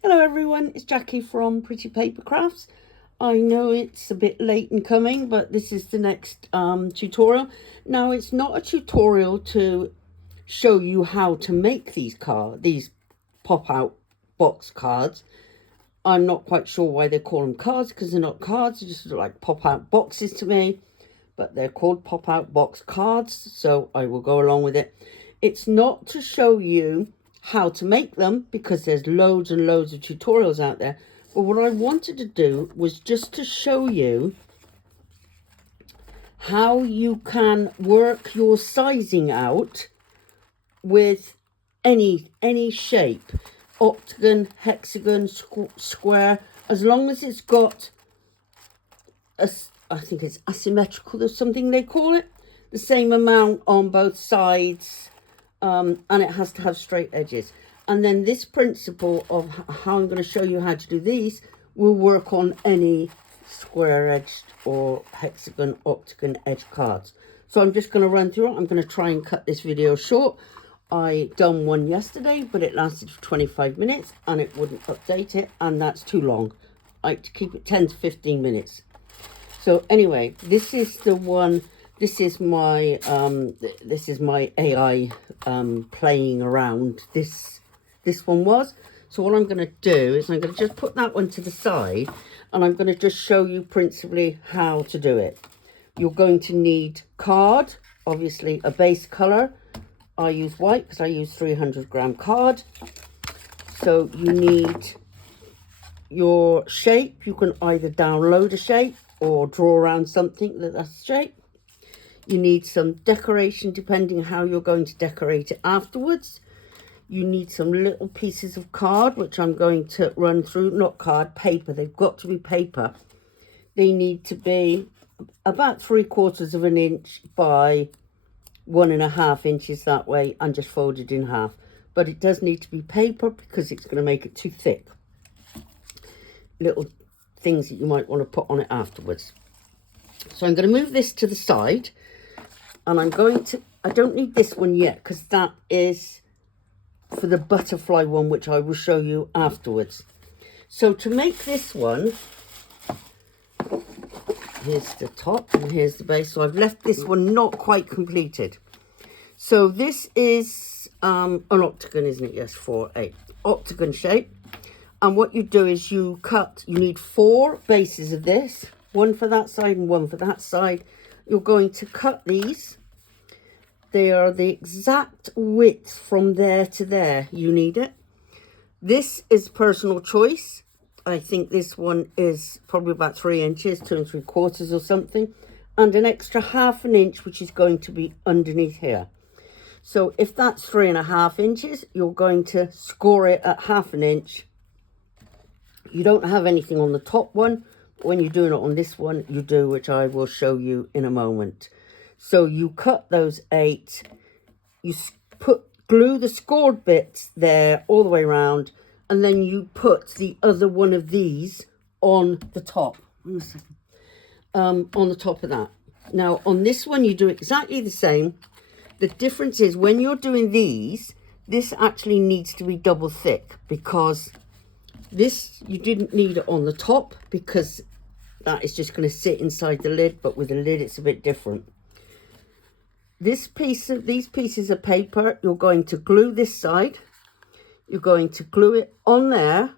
Hello everyone, it's Jackie from Pretty Paper Crafts. I know it's a bit late in coming, but this is the next tutorial. Now, it's not a tutorial to show you how to make these pop-out box cards. I'm not quite sure why they call them cards, because they're not cards, they're just like pop-out boxes to me. But they're called pop-out box cards, so I will go along with it. It's not to show you how to make them, because there's loads and loads of tutorials out there. But what I wanted to do was just to show you how you can work your sizing out with any shape, octagon, hexagon, square, as long as it's got I think it's asymmetrical or something they call it, the same amount on both sides. And it has to have straight edges. And then this principle of how I'm going to show you how to do these will work on any square edged or hexagon, octagon edge cards. So I'm just going to run through it. I'm going to try and cut this video short. I done one yesterday, but it lasted for 25 minutes and it wouldn't update it, and that's too long. I like to keep it 10 to 15 minutes. So anyway, this is the one. This is my AI playing around. This one was. So what I'm going to do is I'm going to just put that one to the side, and I'm going to just show you principally how to do it. You're going to need card, obviously a base color. I use white because I use 300-gram card. So you need your shape. You can either download a shape or draw around something that's shape. You need some decoration, depending how you're going to decorate it afterwards. You need some little pieces of card, which I'm going to run through. Not card, paper. They've got to be paper. They need to be about 3/4 of an inch by 1.5 inches that way, and just folded in half. But it does need to be paper because it's going to make it too thick. Little things that you might want to put on it afterwards. So I'm going to move this to the side. And I'm going to, I don't need this one yet, because that is for the butterfly one, which I will show you afterwards. So to make this one, here's the top and here's the base. So I've left this one not quite completed. So this is an octagon, isn't it? Yes, for a octagon shape. And what you do is you need 4 bases of this, one for that side and one for that side. You're going to cut these. They are the exact width from there to there. You need it. This is personal choice. I think this one is probably about 3 inches, 2 3/4 or something. And an extra 1/2 inch, which is going to be underneath here. So if that's 3.5 inches, you're going to score it at 1/2 inch. You don't have anything on the top one. When you're doing it on this one, you do, which I will show you in a moment. So you cut those 8, you glue the scored bits there all the way around, and then you put the other one of these on the top. On the top of that. Now on this one you do exactly the same. The difference is when you're doing these, this actually needs to be double thick, because this, you didn't need it on the top because that is just going to sit inside the lid, but with the lid it's a bit different. These pieces of paper, you're going to glue this side. You're going to glue it on there.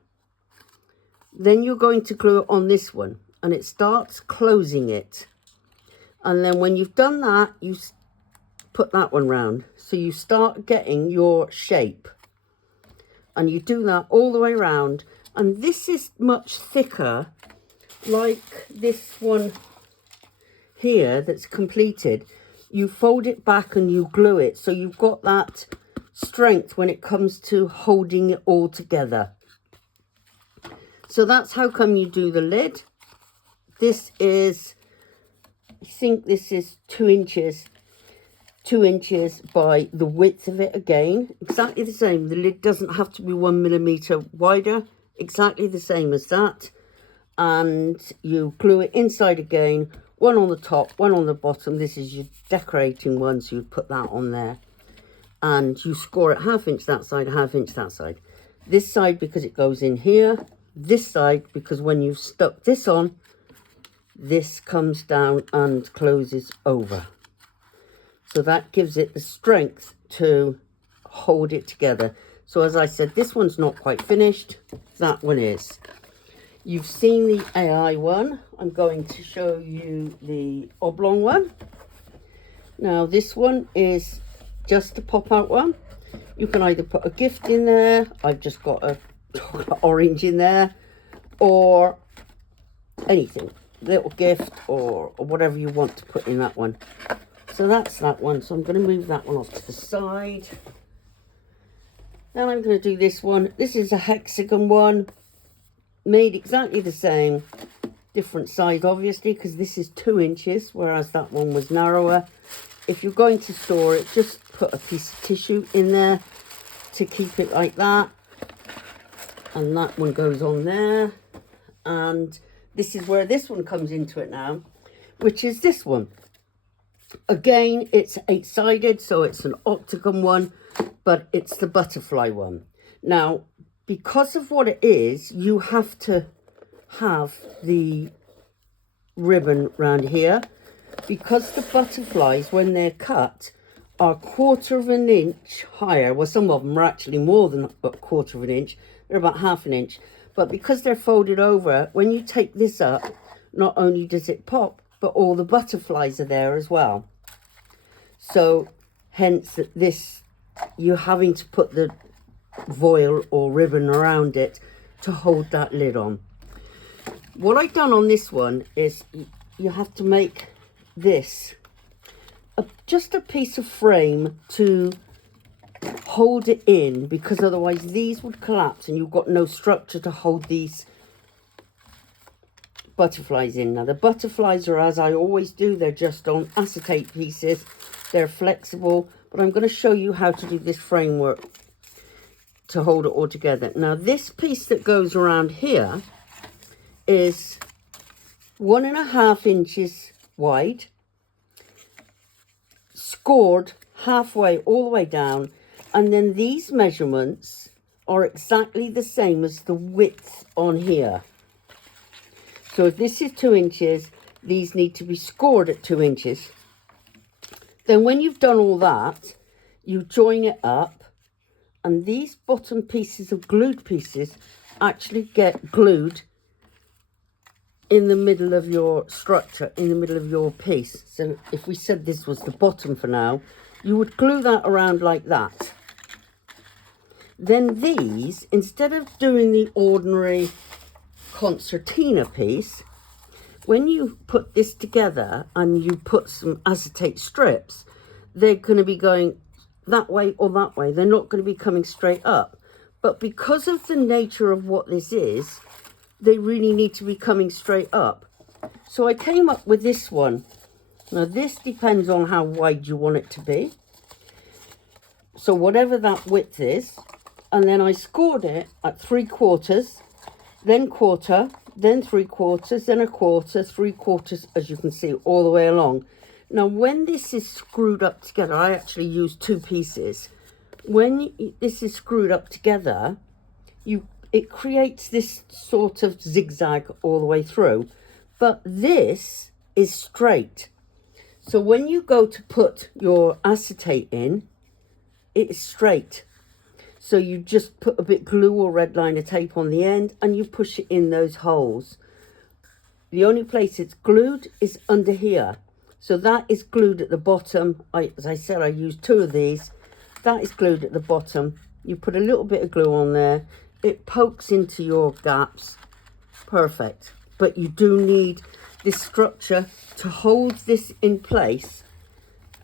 Then you're going to glue it on this one, and it starts closing it. And then when you've done that, you put that one round. So you start getting your shape. And you do that all the way around. And this is much thicker, like this one here that's completed. You fold it back and you glue it, so you've got that strength when it comes to holding it all together. So that's how come you do the lid. This is, I think this is 2 inches. 2 inches by the width of it again. Exactly the same. The lid doesn't have to be 1 millimeter wider. Exactly the same as that. And you glue it inside again. One on the top, one on the bottom. This is your decorating one, so you put that on there. And you score it 1/2 inch that side, 1/2 inch that side. This side because it goes in here. This side because when you've stuck this on, this comes down and closes over. So that gives it the strength to hold it together. So as I said, this one's not quite finished. That one is. You've seen the AI one. I'm going to show you the oblong one. Now this one is just a pop out one. You can either put a gift in there. I've just got a orange in there, or anything, little gift or whatever you want to put in that one. So that's that one. So I'm going to move that one off to the side. Then I'm going to do this one. This is a hexagon one, made exactly the same, different size obviously, because this is 2 inches, whereas that one was narrower. If you're going to store it, just put a piece of tissue in there to keep it like that. And that one goes on there. And this is where this one comes into it now, which is this one. Again, it's 8-sided, so it's an octagon one, but it's the butterfly one. Now, because of what it is, you have to have the ribbon around here, because the butterflies, when they're cut, are 1/4 of an inch higher. Well, some of them are actually more than a 1/4 of an inch. They're about 1/2 an inch. But because they're folded over, when you take this up, not only does it pop, but all the butterflies are there as well. So hence this, you're having to put the voile or ribbon around it to hold that lid on. What I've done on this one is you have to make this just a piece of frame to hold it in, because otherwise these would collapse and you've got no structure to hold these butterflies in. Now the butterflies are, as I always do, they're just on acetate pieces. They're flexible, but I'm going to show you how to do this framework to hold it all together. Now this piece that goes around here is 1.5 inches wide, scored halfway all the way down, and then these measurements are exactly the same as the width on here. So if this is 2 inches, these need to be scored at 2 inches. Then when you've done all that, you join it up, and these bottom pieces of glued pieces actually get glued in the middle of your structure, in the middle of your piece. So if we said this was the bottom for now, you would glue that around like that. Then these, instead of doing the ordinary concertina piece, when you put this together and you put some acetate strips, they're going to be going that way or that way. They're not going to be coming straight up. But because of the nature of what this is, they really need to be coming straight up. So I came up with this one. Now this depends on how wide you want it to be. So whatever that width is, and then I scored it at 3/4, then 1/4, then 3/4, then 1/4, 3/4, as you can see, all the way along. Now when this is screwed up together, I actually use 2 pieces. When this is screwed up together, it creates this sort of zigzag all the way through, but this is straight. So when you go to put your acetate in, it's straight. So you just put a bit glue or red liner tape on the end and you push it in those holes. The only place it's glued is under here. So that is glued at the bottom. As I said, I used 2 of these. That is glued at the bottom. You put a little bit of glue on there. It pokes into your gaps. Perfect. But you do need this structure to hold this in place,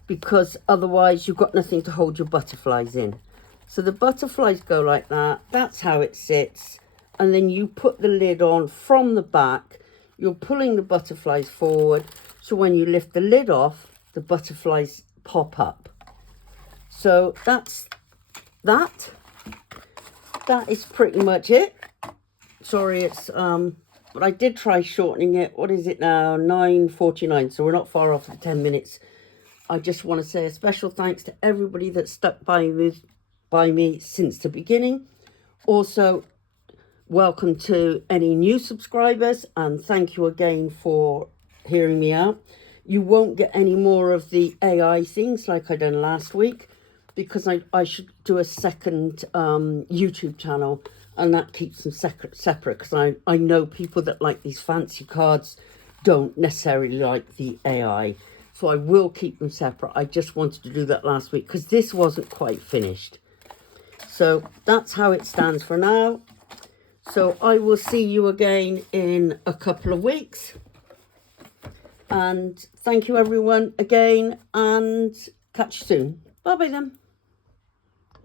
because otherwise you've got nothing to hold your butterflies in. So the butterflies go like that. That's how it sits. And then you put the lid on from the back. You're pulling the butterflies forward. So when you lift the lid off, the butterflies pop up. So that's that. That is pretty much it. Sorry, it's but I did try shortening it. What is it now? 9:49. So we're not far off the 10 minutes. I just want to say a special thanks to everybody that stuck by me since the beginning. Also, welcome to any new subscribers, and thank you again for hearing me out. You won't get any more of the AI things like I done last week, because I should do a second YouTube channel, and that keeps them separate, because I know people that like these fancy cards don't necessarily like the AI. So I will keep them separate. I just wanted to do that last week because this wasn't quite finished. So that's how it stands for now. So I will see you again in a couple of weeks. And thank you everyone again, and catch you soon. Bye bye then.